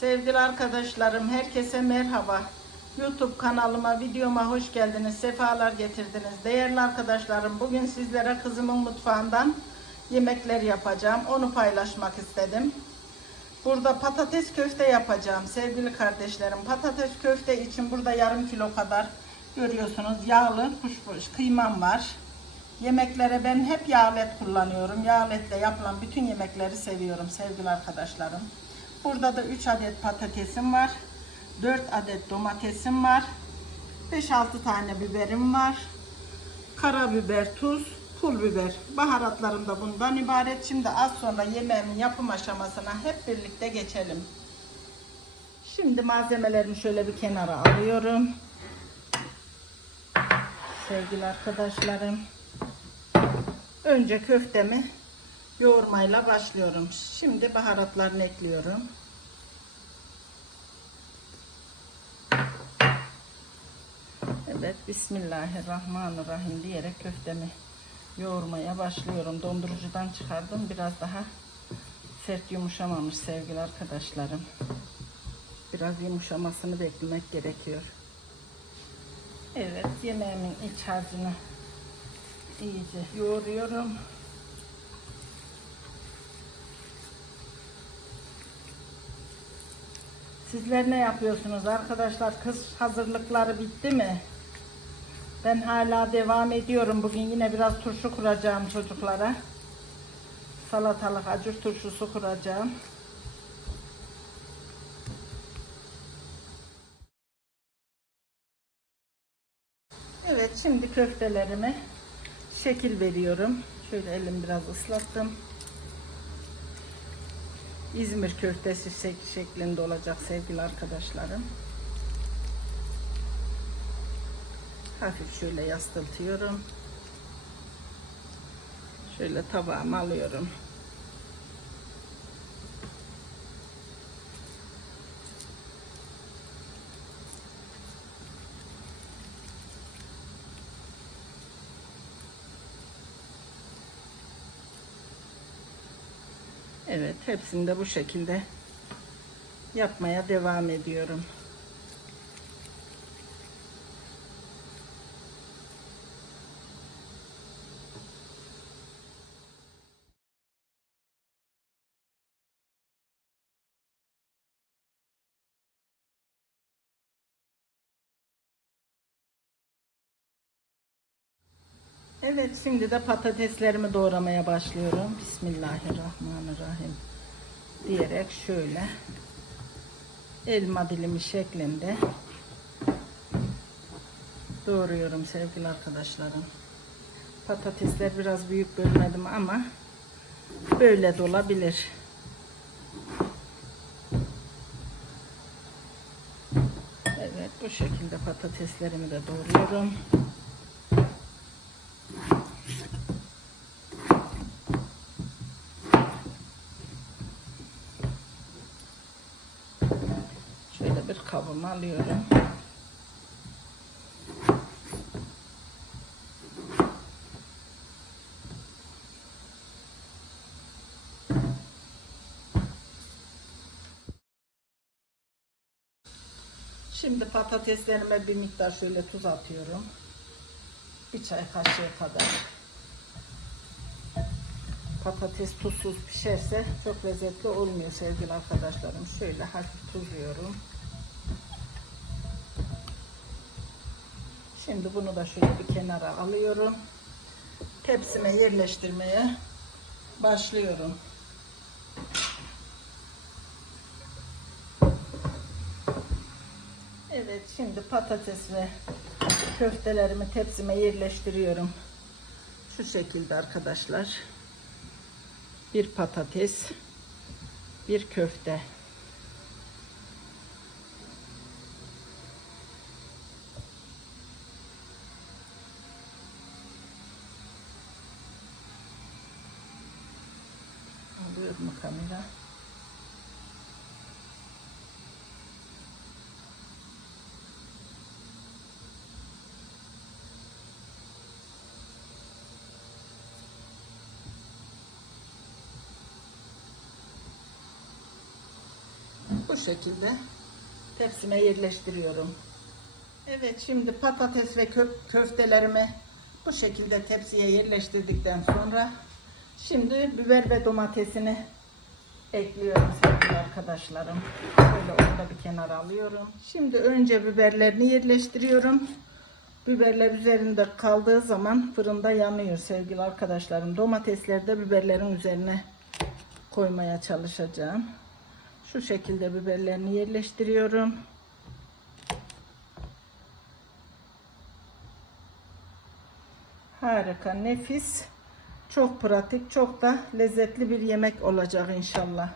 Sevgili arkadaşlarım, herkese merhaba. YouTube kanalıma, videoma hoş geldiniz, sefalar getirdiniz. Değerli arkadaşlarım, bugün sizlere kızımın mutfağından yemekler yapacağım. Onu paylaşmak istedim. Burada patates köfte yapacağım sevgili kardeşlerim. Patates köfte için burada yarım kilo kadar görüyorsunuz yağlı kuşbaşı kıymam var. Yemeklere ben hep yağlı et kullanıyorum. Yağlı etle yapılan bütün yemekleri seviyorum sevgili arkadaşlarım. Burada da 3 adet patatesim var. 4 adet domatesim var. 5-6 tane biberim var. Karabiber, tuz, pul biber. Baharatlarım da bundan ibaret. Şimdi az sonra yemeğimin yapım aşamasına hep birlikte geçelim. Şimdi malzemelerimi şöyle bir kenara alıyorum. Sevgili arkadaşlarım. Önce köftemi yoğurmayla başlıyorum. Şimdi baharatlarını ekliyorum. Evet, Bismillahirrahmanirrahim diyerek köftemi yoğurmaya başlıyorum. Dondurucudan çıkardım. Biraz daha sert yumuşamamış sevgili arkadaşlarım. Biraz yumuşamasını beklemek gerekiyor. Evet, yemeğimin iç harcını iyice yoğuruyorum. Sizler ne yapıyorsunuz arkadaşlar? Kız hazırlıkları bitti mi? Ben hala devam ediyorum. Bugün yine biraz turşu kuracağım çocuklara. Salatalık acur turşusu kuracağım. Evet şimdi köftelerime şekil veriyorum. Şöyle elim biraz ıslattım. İzmir köftesi şek- şeklinde olacak sevgili arkadaşlarım. Hafif şöyle yastıltıyorum. Şöyle tabağıma alıyorum. Evet, hepsini de bu şekilde yapmaya devam ediyorum. Evet şimdi de patateslerimi doğramaya başlıyorum. Bismillahirrahmanirrahim. Diyerek şöyle elma dilimi şeklinde doğruyorum sevgili arkadaşlarım. Patatesler biraz büyük bölmedim ama böyle de olabilir. Evet bu şekilde patateslerimi de doğruyorum. Şöyle bir kabıma alıyorum. Şimdi patateslerime bir miktar şöyle tuz atıyorum. Bir çay kaşığı kadar. Patates tuzsuz pişerse çok lezzetli olmuyor sevgili arkadaşlarım. Şöyle hafif tuzluyorum. Şimdi bunu da şöyle bir kenara alıyorum. Tepsime yerleştirmeye başlıyorum. Evet şimdi patates ve köftelerimi tepsime yerleştiriyorum. Şu şekilde arkadaşlar. Bir patates, bir köfte. Alıyor mu kamera? bu şekilde tepsime yerleştiriyorum. Evet şimdi patates ve kö- köftelerimi bu şekilde tepsiye yerleştirdikten sonra şimdi biber ve domatesini ekliyorum sevgili arkadaşlarım. Böyle onu da bir kenara alıyorum. Şimdi önce biberlerini yerleştiriyorum. Biberler üzerinde kaldığı zaman fırında yanıyor sevgili arkadaşlarım. Domatesleri de biberlerin üzerine koymaya çalışacağım. Şu şekilde biberlerini yerleştiriyorum. Harika, nefis, çok pratik, çok da lezzetli bir yemek olacak inşallah.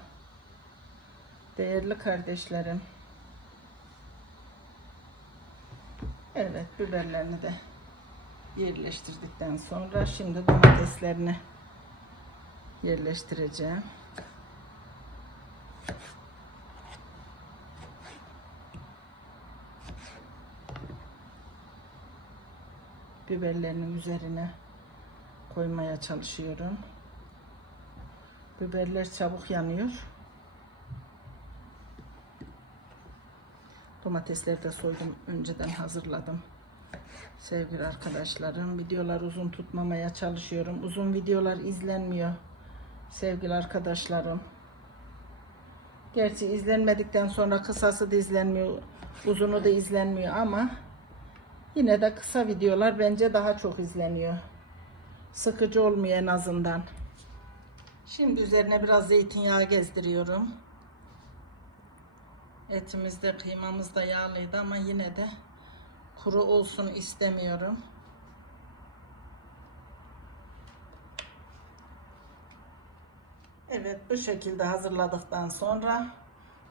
Değerli kardeşlerim. Evet, biberlerini de yerleştirdikten sonra şimdi domateslerini yerleştireceğim. biberlerinin üzerine koymaya çalışıyorum. Biberler çabuk yanıyor. Domatesleri de soydum. Önceden hazırladım. Sevgili arkadaşlarım, videolar uzun tutmamaya çalışıyorum. Uzun videolar izlenmiyor. Sevgili arkadaşlarım. Gerçi izlenmedikten sonra kısası da izlenmiyor, uzunu da izlenmiyor ama Yine de kısa videolar bence daha çok izleniyor. Sıkıcı olmuyor en azından. Şimdi üzerine biraz zeytinyağı gezdiriyorum. Etimiz de kıymamız da yağlıydı ama yine de kuru olsun istemiyorum. Evet bu şekilde hazırladıktan sonra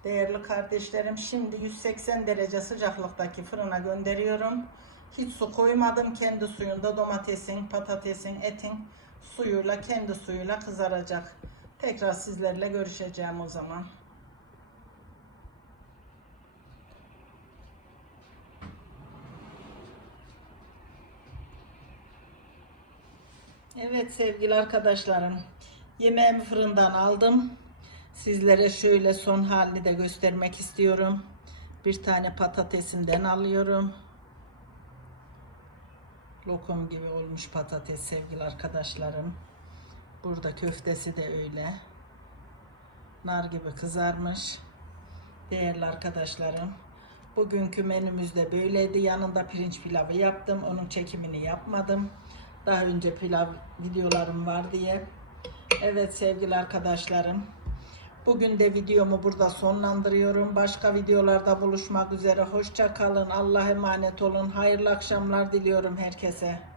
değerli kardeşlerim şimdi 180 derece sıcaklıktaki fırına gönderiyorum. Hiç su koymadım. Kendi suyunda domatesin, patatesin, etin suyuyla kendi suyuyla kızaracak. Tekrar sizlerle görüşeceğim o zaman. Evet sevgili arkadaşlarım. Yemeğimi fırından aldım. Sizlere şöyle son halini de göstermek istiyorum. Bir tane patatesimden alıyorum. Lokum gibi olmuş patates sevgili arkadaşlarım. Burada köftesi de öyle. Nar gibi kızarmış. Değerli arkadaşlarım. Bugünkü menümüz de böyleydi. Yanında pirinç pilavı yaptım. Onun çekimini yapmadım. Daha önce pilav videolarım var diye. Evet sevgili arkadaşlarım. Bugün de videomu burada sonlandırıyorum. Başka videolarda buluşmak üzere. Hoşça kalın. Allah'a emanet olun. Hayırlı akşamlar diliyorum herkese.